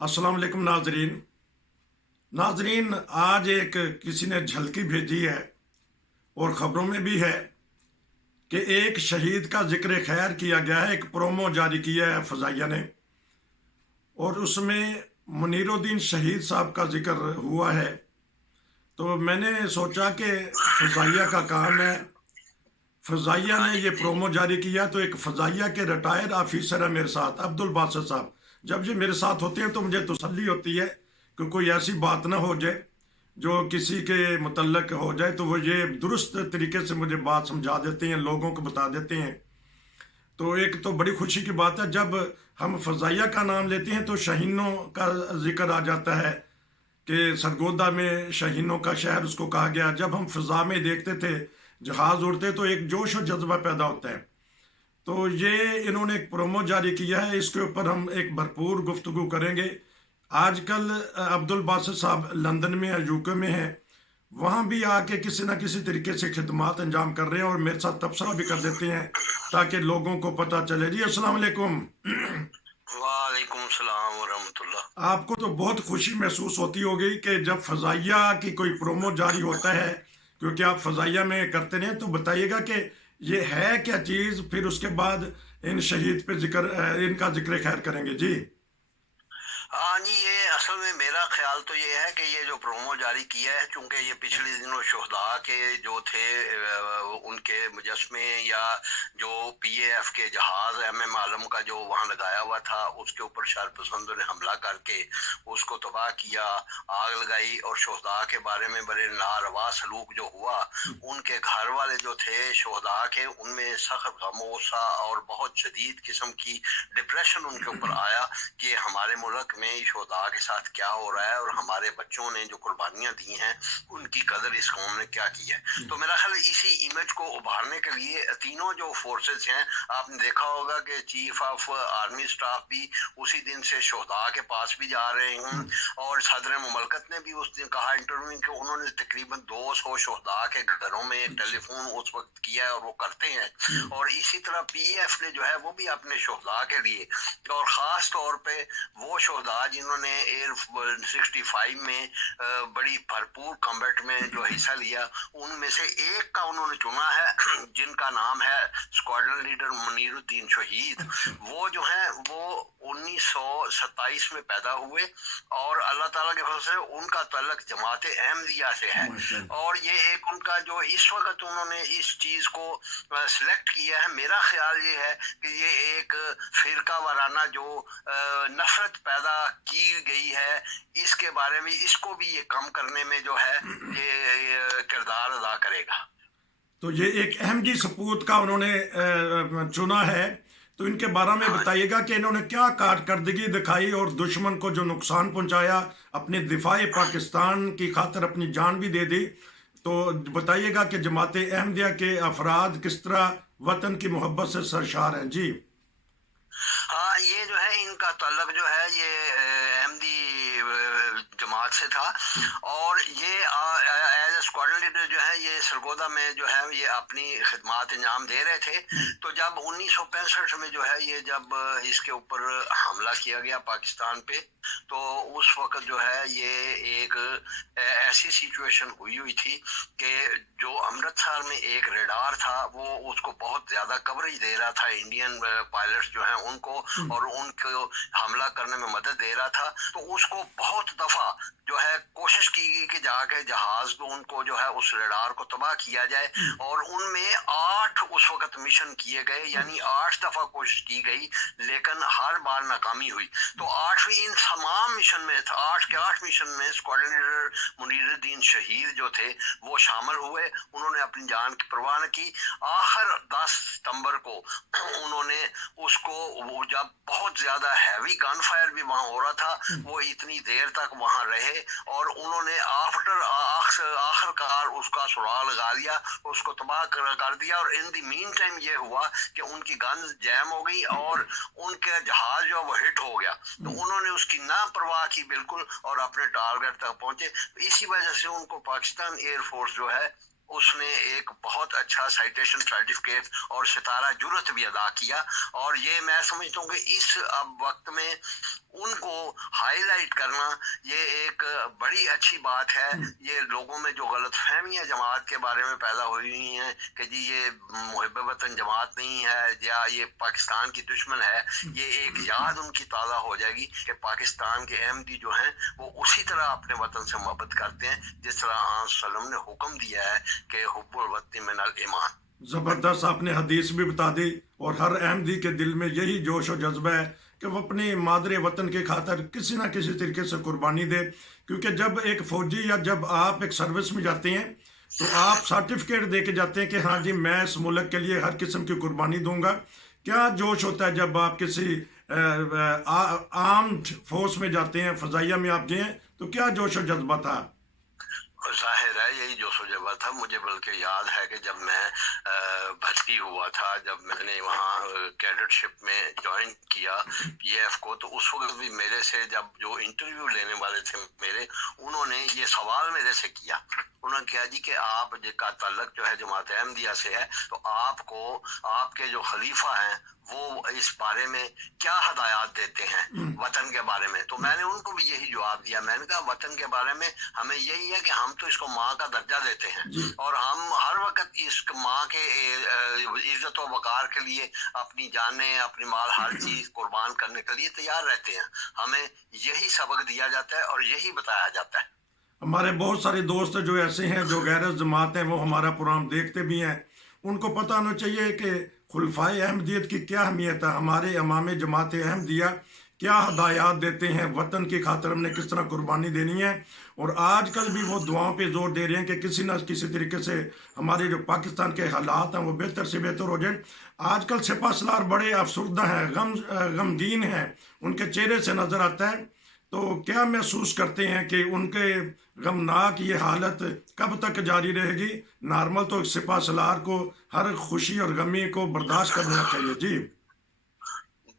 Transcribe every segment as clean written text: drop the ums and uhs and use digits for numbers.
अस्सलाम वालेकुम नाजरीन। आज एक किसी ने झलकी भेजी है और ख़बरों में भी है कि एक शहीद का जिक्र खैर किया गया है। एक प्रोमो जारी किया है फ़ज़ाइया ने और उसमें मुनीरुद्दीन शहीद साहब का जिक्र हुआ है। तो मैंने सोचा कि फ़ज़ाइया का काम है, फ़ज़ाइया हाँ ने जी ये जी। प्रोमो जारी किया। तो एक फ़ज़ाइया के रिटायर्ड ऑफिसर है मेरे साथ, अब्दुल बासित साहब। जब ये मेरे साथ होते हैं तो मुझे तसल्ली होती है कि कोई ऐसी बात ना हो जाए जो किसी के मुतल्लक हो जाए, तो वो ये दुरुस्त तरीके से मुझे बात समझा देते हैं, लोगों को बता देते हैं। तो एक तो बड़ी खुशी की बात है, जब हम फ़ज़ाइया का नाम लेते हैं तो शहीनों का जिक्र आ जाता है कि सरगोदा में शहीनों का शहर उसको कहा गया। जब हम फ़ज़ा में देखते थे जहाज़ उड़ते तो एक जोश और जज्बा पैदा होता है। तो ये इन्होंने एक प्रोमो जारी किया है, इसके ऊपर हम एक भरपूर गुफ्तगू करेंगे। आजकल अब्दुल बासित साहब लंदन में है, यूके में है, वहाँ भी आके किसी न किसी तरीके से खिदमात अंजाम कर रहे हैं और मेरे साथ तबसरा भी कर देते हैं ताकि लोगों को पता चले। जी अस्सलाम वालेकुम। वालेकुम सलाम व रहमतुल्लाह। आपको तो बहुत खुशी महसूस होती होगी कि जब फ़ज़ाइया की कोई प्रोमो जारी होता है, क्योंकि आप फ़ज़ाइया में करते रहे। तो बताइएगा कि ये है क्या चीज़, फिर उसके बाद इन शहीद पे इनका जिक्र खैर करेंगे जी। हाँ जी, ये असल में मेरा ख्याल तो ये है कि ये जो प्रोमो जारी किया है, चूंकि ये पिछले दिनों शुहदा के जो थे उनके मुजस्मे या जो पीएएफ के जहाज एमएम आलम का जो वहाँ लगाया हुआ था उसके ऊपर शरपसंदों ने हमला करके उसको तबाह किया, आग लगाई और शुहदा के बारे में बड़े नारवा सलूक जो हुआ, उनके घर वाले जो थे शुहदा के, उनमें सख्त गमोसा और बहुत शदीद किस्म की डिप्रेशन उनके ऊपर आया कि हमारे मुल्क में शुहदा के साथ क्या हो रहा है और हमारे बच्चों ने जो कुर्बानियां दी हैं उनकी कदर इस कौम ने क्या की है। तो मेरा ख्याल इसी इमेज को उभारने के लिए तीनों जो फोर्सेस हैं, आपने देखा होगा कि चीफ ऑफ आर्मी स्टाफ भी उसी दिन से शुहदा के पास भी जा रहे हैं और सदर मुमलकत ने भी उस दिन कहा इंटरव्यू कि उन्होंने तकरीबन 200 शुहदा के घरों में टेलीफोन उस वक्त किया है और वो करते हैं। और इसी तरह पीएफ ने जो है वो भी अपने शुहदा के लिए और ख़ास तौर पे वो शोधा जिन्होंने एयर 65 में बड़ी भरपूर कॉम्बैट में जो हिस्सा लिया, उनमें से एक का उन्होंने चुना है जिनका नाम है स्क्वाड्रन लीडर मुनीरुद्दीन शहीद। वो जो है वो 1927 में पैदा हुए और अल्लाह ताला के फजल से उनका तल्लक जमात अहमदिया से है। और ये एक उनका जो इस वक्त उन्होंने इस चीज़ को सिलेक्ट किया है, मेरा ख्याल ये है कि ये एक फिरका वाराना जो नफरत पैदा की गई है, इसके बारे में इसको भी ये कम करने में जो है ये किरदार अदा करेगा। तो ये एक अहम जी सपूत का उन्होंने चुना है। तो इनके बारे में हाँ बताइएगा कि इन्होंने क्या कारकर्दगी दिखाई और दुश्मन को जो नुकसान पहुंचाया, अपने दिफाए पाकिस्तान की खातिर अपनी जान भी दे दी। तो बताइएगा कि जमात अहमदिया के अफराद किस तरह वतन की मोहब्बत से सरशार हैं जी। हाँ, ये जो है इनका तल्लक जो है ये अहमदी जमात से था और ये एज ए स्क्वाड्रन लीडर जो है ये सरगोदा में जो है ये अपनी खिदमात अंजाम दे रहे थे। तो जब 1965 में जो है ये जब इसके ऊपर हमला किया गया पाकिस्तान पे, तो उस वक्त जो है ये एक ऐसी सिचुएशन हुई थी कि जो अमृतसर में एक रेडार था वो उसको बहुत ज्यादा कवरेज दे रहा था, इंडियन पायलट्स जो हैं उनको और उनको हमला करने में मदद दे रहा था। तो उसको बहुत दफा जो है कोशिश की गई कि जाके जहाज को उनको जो है उस रेडार को तबाह किया जाए और उनमें 8 उस वक्त मिशन किए गए, यानी 8 दफा कोशिश की गई लेकिन हर बार नाकामी हुई। तो 8वीं इन तमाम मिशन में था, 8 के 8 मिशन में स्क्वाड्रन लीडर मुनीरुद्दीन शहीद जो थे वो शामिल हुए। उन्होंने अपनी जान की परवाह न की। आखिर 10 सितंबर को उन्होंने उसको, वो जब बहुत ज्यादा हैवी गन फायर भी वहां हो रहा था, वो इतनी देर तक वहां रहे और उन्होंने आखिरकार उसका सुराग लगा लिया, उसको तबाह कर दिया। और इन दी मीन टाइम ये हुआ कि उनकी गन जैम हो गई और उनके जहाज जो वो हिट हो गया। तो उन्होंने उसकी ना परवाह की बिल्कुल और अपने टारगेट तक पहुंचे। इसी वजह से उनको पाकिस्तान एयरफोर्स जो है اس نے ایک بہت اچھا سائٹیشن سرٹیفکیٹ اور ستارہ جرت بھی ادا کیا، اور یہ میں سمجھتا ہوں کہ اس اب وقت میں ان کو ہائی لائٹ کرنا یہ ایک بڑی اچھی بات ہے۔ یہ لوگوں میں جو غلط فہمیاں جماعت کے بارے میں پیدا ہوئی ہوئی ہیں کہ جی یہ محب وطن جماعت نہیں ہے یا یہ پاکستان کی دشمن ہے، یہ ایک یاد ان کی تازہ ہو جائے گی کہ پاکستان کے احمدی جو ہیں وہ اسی طرح اپنے وطن سے محبت کرتے ہیں جس طرح آن وسلم نے حکم دیا ہے کہ حب الوطن من الایمان۔ زبردست، آپ نے حدیث بھی بتا دی، اور ہر احمدی کے دل میں یہی جوش و جذبہ ہے کہ وہ اپنی مادر وطن کے خاطر کسی نہ کسی طریقے سے قربانی دے، کیونکہ جب ایک فوجی یا جب آپ ایک سروس میں جاتے ہیں تو آپ سرٹیفکیٹ دے کے جاتے ہیں کہ ہاں جی میں اس ملک کے لیے ہر قسم کی قربانی دوں گا۔ کیا جوش ہوتا ہے جب آپ کسی آرمڈ فورس میں جاتے ہیں، فضائیہ میں آپ گئے ہیں تو کیا جوش و جذبہ تھا؟ ظاہر ہے یہی جو سجبہ تھا مجھے، بلکہ یاد ہے کہ جب میں بھرتی ہوا تھا، جب میں نے وہاں کیڈٹ شپ میں جوائن کیا پی ایف کو، تو اس وقت بھی میرے سے جب جو انٹرویو لینے والے تھے میرے، انہوں نے یہ سوال میرے سے کیا، انہوں نے کہا جی کہ آپ کا تعلق جو ہے جماعت احمدیہ سے ہے، تو آپ کو آپ کے جو خلیفہ ہیں وہ اس بارے میں کیا ہدایات دیتے ہیں وطن کے بارے میں؟ تو میں نے ان کو بھی یہی جواب دیا، میں نے کہا وطن کے بارے میں ہمیں یہی ہے کہ ہم تو اس کو ماں کا درجہ دیتے ہیں، اور ہم ہر وقت اس ماں کے عزت و وقار کے لیے اپنی جانیں اپنی مال ہر چیز قربان کرنے کے لیے تیار رہتے ہیں۔ ہمیں یہی سبق دیا جاتا ہے اور یہی بتایا جاتا ہے۔ ہمارے بہت سارے دوست جو ایسے ہیں جو غیر جماعت ہیں، وہ ہمارا پروگرام دیکھتے بھی ہیں، ان کو پتہ ہونا چاہیے کہ خلفائے احمدیت کی کیا اہمیت ہے، ہمارے امام جماعت احمدیہ کیا ہدایات دیتے ہیں، وطن کی خاطر ہم نے کس طرح قربانی دینی ہے، اور آج کل بھی وہ دعاؤں پہ زور دے رہے ہیں کہ کسی نہ کسی طریقے سے ہمارے جو پاکستان کے حالات ہیں وہ بہتر سے بہتر ہو جائیں۔ آج کل سپہ سالار بڑے افسردہ ہیں، غمگین ہیں، ان کے چہرے سے نظر آتا ہے، تو کیا محسوس کرتے ہیں کہ ان کے غمناک یہ حالت کب تک جاری رہے گی؟ نارمل تو سپہ سالار کو ہر خوشی اور غمی کو برداشت کرنا چاہیے۔ جی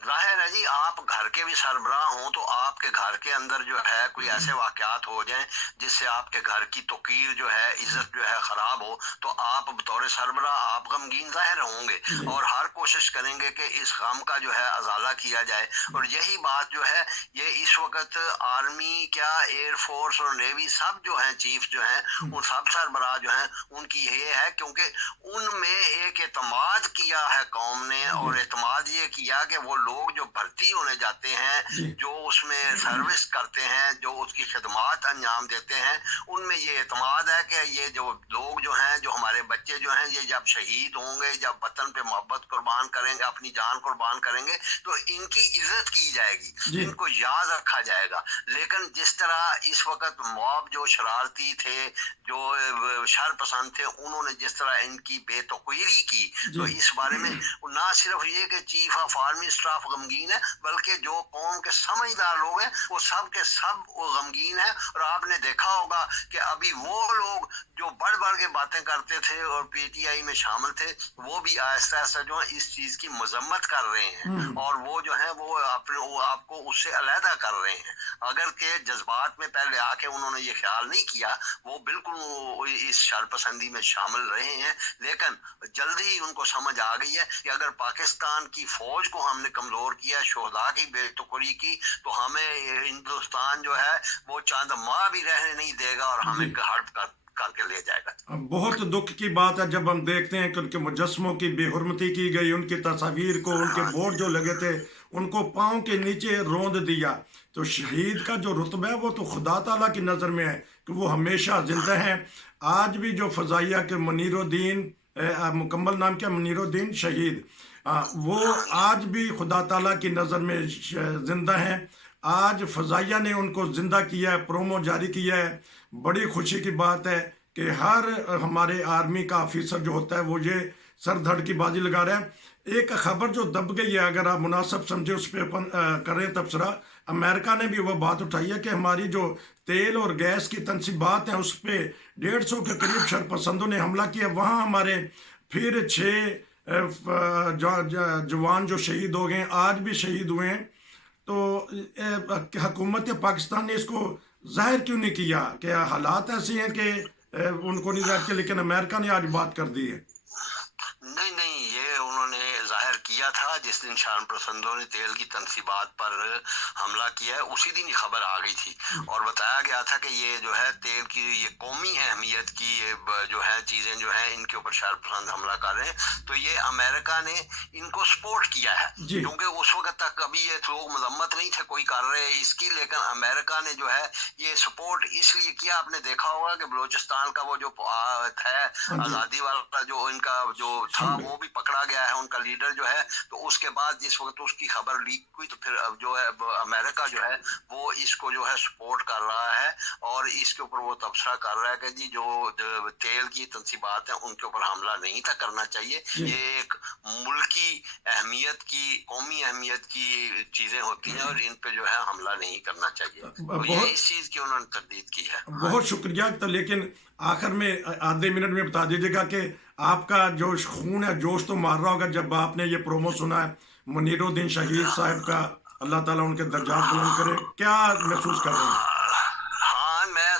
ظاہر ہے جی، آپ گھر کے بھی سربراہ ہوں تو آپ کے گھر کے اندر جو ہے کوئی ایسے واقعات ہو جائیں جس سے آپ کے گھر کی توقیر جو ہے، عزت جو ہے خراب ہو، تو آپ بطور سربراہ آپ غمگین ظاہر ہوں گے اور ہر کوشش کریں گے کہ اس غم کا جو ہے ازالہ کیا جائے۔ اور یہی بات جو ہے یہ اس وقت آرمی کیا ایئر فورس اور نیوی سب جو ہیں چیف جو ہیں ان سب سربراہ جو ہیں ان کی یہ ہے، کیونکہ ان میں ایک اعتماد کیا ہے قوم نے، اور اعتماد یہ کیا کہ وہ لوگ جو بھرتی ہونے جاتے ہیں، جو اس میں سروس کرتے ہیں، جو اس کی خدمات انجام دیتے ہیں، ان میں یہ اعتماد ہے کہ یہ جو لوگ جو ہیں، جو ہمارے بچے جو ہیں، یہ جب شہید ہوں گے، جب وطن پہ محبت قربان کریں گے، اپنی جان قربان کریں گے، تو ان کی عزت کی جائے گی، ان کو یاد رکھا جائے گا۔ لیکن جس طرح اس وقت موب جو شرارتی تھے، جو شر پسند تھے، انہوں نے جس طرح ان کی بے توقیری کی، تو اس بارے میں نہ صرف یہ کہ چیف آف آرمی اسٹاف غمگین ہے، بلکہ جو قوم کے سمجھدار لوگ ہیں وہ سب کے سب غمگین ہیں۔ اور آپ نے دیکھا ہوگا کہ ابھی وہ لوگ جو بڑھ بڑھ کے باتیں کرتے تھے اور پی ٹی آئی میں شامل تھے، وہ بھی آہستہ آہستہ جو ہے اس چیز کی مذمت کر رہے ہیں، اور وہ جو ہے وہ آپ کو اس سے علیحدہ کر رہے ہیں۔ اگر کہ جذبات میں پہلے آ کے انہوں نے یہ خیال نہیں کیا، وہ بالکل اس شر پسندی میں شامل رہے ہیں، لیکن جلدی ہی ان کو سمجھ آ گئی ہے کہ اگر پاکستان کی فوج کو ہم نے کمزور کیا، شہداء کی بے توقری کی، تو ہمیں ہندوستان جو ہے وہ چاند ماہ بھی رہنے نہیں دے گا اور ہمیں ہڑپ کر کے لے جائے گا۔ بہت دکھ کی بات ہے جب ہم دیکھتے ہیں کہ ان کے مجسموں کی بے حرمتی کی گئی، ان کی تصاویر کو، ان کے بورڈ جو لگے تھے ان کو پاؤں کے نیچے روند دیا۔ تو شہید کا جو رتبہ ہے وہ تو خدا تعالیٰ کی نظر میں ہے کہ وہ ہمیشہ زندہ ہیں۔ آج بھی جو فضائیہ کے منیر الدین، مکمل نام کیا، منیر الدین شہید، وہ آج بھی خدا تعالیٰ کی نظر میں زندہ ہیں۔ آج فضائیہ نے ان کو زندہ کیا ہے، پرومو جاری کیا ہے۔ بڑی خوشی کی بات ہے کہ ہر ہمارے آرمی کا آفیسر جو ہوتا ہے وہ یہ سر دھڑ کی بازی لگا رہا ہے۔ ایک خبر جو دب گئی ہے، اگر آپ مناسب سمجھے اس پہ کریں تبصرہ، امریکہ نے بھی وہ بات اٹھائی ہے کہ ہماری جو تیل اور گیس کی تنصیبات ہیں اس پہ 150 کے قریب شرپسندوں نے حملہ کیا۔ وہاں ہمارے پھر 6 جوان جو شہید ہو گئے، آج بھی شہید ہوئے ہیں۔ تو حکومت پاکستان نے اس کو ظاہر کیوں نہیں کیا کہ حالات ایسے ہیں کہ उनको नहीं जाहिर किया, लेकिन अमेरिका ने आज बात कर दी है। नहीं नहीं, ये उन्होंने जाहिर किया था जिस दिन शान पसंदों ने तेल की तनसीबात पर हमला किया है, उसी दिन ये खबर आ गई थी और बताया गया था कि ये जो है तेल की ये कौमी अहमियत की ये जो है चीजें जो है इनके ऊपर शान पसंद हमला कर रहे हैं। तो ये अमेरिका ने इनको सपोर्ट किया है, क्योंकि उस वक्त तक कभी ये लोग मजम्मत नहीं थे कोई कर रहे इसकी, लेकिन अमेरिका ने जो है ये सपोर्ट इसलिए किया। आपने देखा होगा कि बलोचिस्तान का वो जो है आजादी वाला जो इनका जो था वो भी पकड़ा गया है, उनका लीडर जो है। तो उसके बाद जिस वक्त उसकी खबर लीक हुई तो फिर अब जो है अमेरिका जो है वो इसको जो है सपोर्ट कर रहा है और इसके ऊपर वो तबसरा कर रहा है कि जी जो तेल की तनसीबात है उनके ऊपर हमला नहीं था करना चाहिए। ये एक मुल्की अहमियत की, कौमी अहमियत की चीजें होती हैं और इन पे जो है हमला नहीं करना चाहिए। तो ये इस चीज की उन्होंने तरदीद की है। बहुत शुक्रिया। तो लेकिन आखिर में आधे मिनट में बता दीजिएगा कि आपका जो खून है जोश तो मार रहा होगा जब आपने ये प्रोमो सुना है मुनीरुद्दीन शहीद साहब का, अल्लाह ताला उनके दर्जात बुलंद करे, क्या महसूस कर रहे हैं?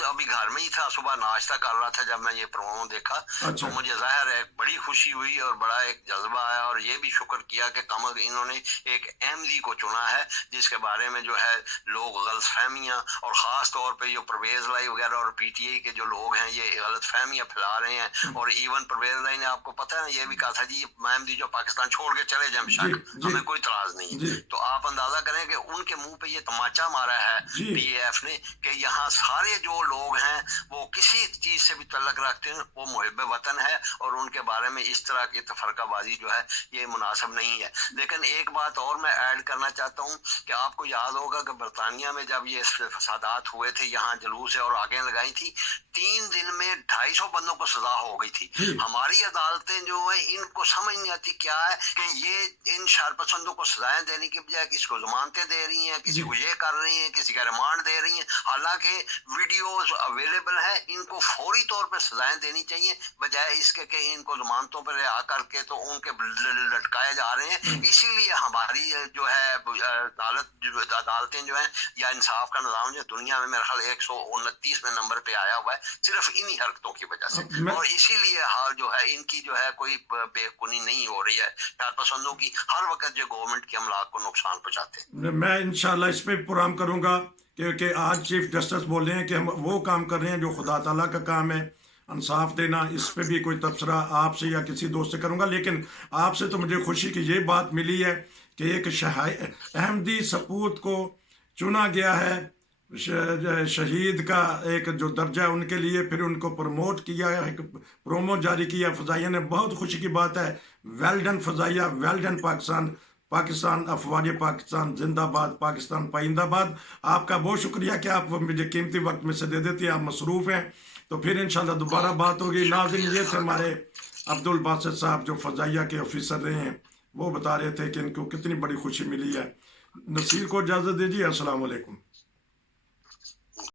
अभी घर में ही था, सुबह नाश्ता कर रहा था जब मैं ये प्रोमो देखा। अच्छा। तो मुझे जाहिर है बड़ी खुशी हुई और बड़ा एक जज्बा आया और ये भी शुक्र किया कि कमर इन्होंने एक अहमदी को चुना है जिसके बारे में जो है लोग गलतफहमियां और खास तौर पे जो परवेज लाई वगैरह और पीटीआई के जो लोग हैं ये गलतफहमियां फैला रहे हैं। और इवन परवेज लाई ने, आपको पता है, ये भी कहा था जी अहमदी जो पाकिस्तान छोड़ के चले जाए बेशक हमें कोई इतराज नहीं है। तो आप अंदाजा करें कि उनके मुंह पे ये तमाचा मारा है पीएफ ने कि यहाँ सारे जो लोग हैं वो किसी चीज से भी तल्लक रखते हैं, वो मुहिब वतन है और उनके बारे में इस तरह की तफरकाबाजी जो है ये मुनासिब नहीं है। लेकिन एक बात और मैं ऐड करना चाहता हूँ कि आपको याद होगा कि बरतानिया में जब ये फसादात हुए थे, यहाँ जुलूस और आगे लगाई थी, 3 दिन में 250 बंदों को सजा हो गई थी। हमारी अदालतें जो है इनको समझ नहीं आती क्या है कि ये इन शरपसंदों को सजाएं देने की बजाय किसी को जमानतें दे रही हैं, किसी को ये कर रही हैं, किसी का रिमांड दे रही हैं। हालांकि वीडियोस अवेलेबल है, इनको फौरी तौर पर सजाएं देनी चाहिए बजाय इसके कि इनको जमानतों पर आ करके तो उनके लटकाए जा रहे हैं। इसीलिए हमारी जो है अदालतें जो है या इंसाफ का निजाम जो दुनिया में मेरे ख्याल 129वें नंबर पे आया हुआ है सिर्फ इन्हीं हरकतों की वजह से। और इसीलिए हाल जो है इनकी जो है कोई बेकुनी नहीं हो रही है, शरपसंदों की हर वक्त जो गवर्नमेंट के अमलाक को नुकसान पहुंचाते हैं। मैं इंशाल्लाह इस पे प्रोग्राम करूंगा क्योंकि आज चीफ जस्टिस बोल रहे हैं कि हम वो काम कर रहे हैं जो खुदा ताला का काम है, इंसाफ देना। इस पे भी कोई तबसरा आपसे या किसी दोस्त से करूंगा, लेकिन आपसे तो मुझे खुशी की ये बात मिली है कि एक अहमदी सपूत को चुना गया है, शहीद का एक जो दर्जा है उनके लिए, फिर उनको प्रमोट किया है, एक प्रोमो जारी किया फजाइया ने। बहुत खुशी की बात है। वेल डन फजाइया, वेल डन पाकिस्तान, पाकिस्तान अफवाज पाकिस्तान जिंदाबाद, पाकिस्तान पाइंदाबाद। आपका बहुत शुक्रिया कि आप मुझे कीमती वक्त में से दे देती हैं, आप मसरूफ़ हैं। तो फिर इंशाल्लाह दोबारा बात होगी। नाज़रीन, ये थे हमारे अब्दुल बासित साहब जो फजाइया के ऑफिसर रहे हैं, वो बता रहे थे कि इनको कितनी बड़ी खुशी मिली है। नसीर को इजाज़त दीजिए। अस्सलाम वालेकुम।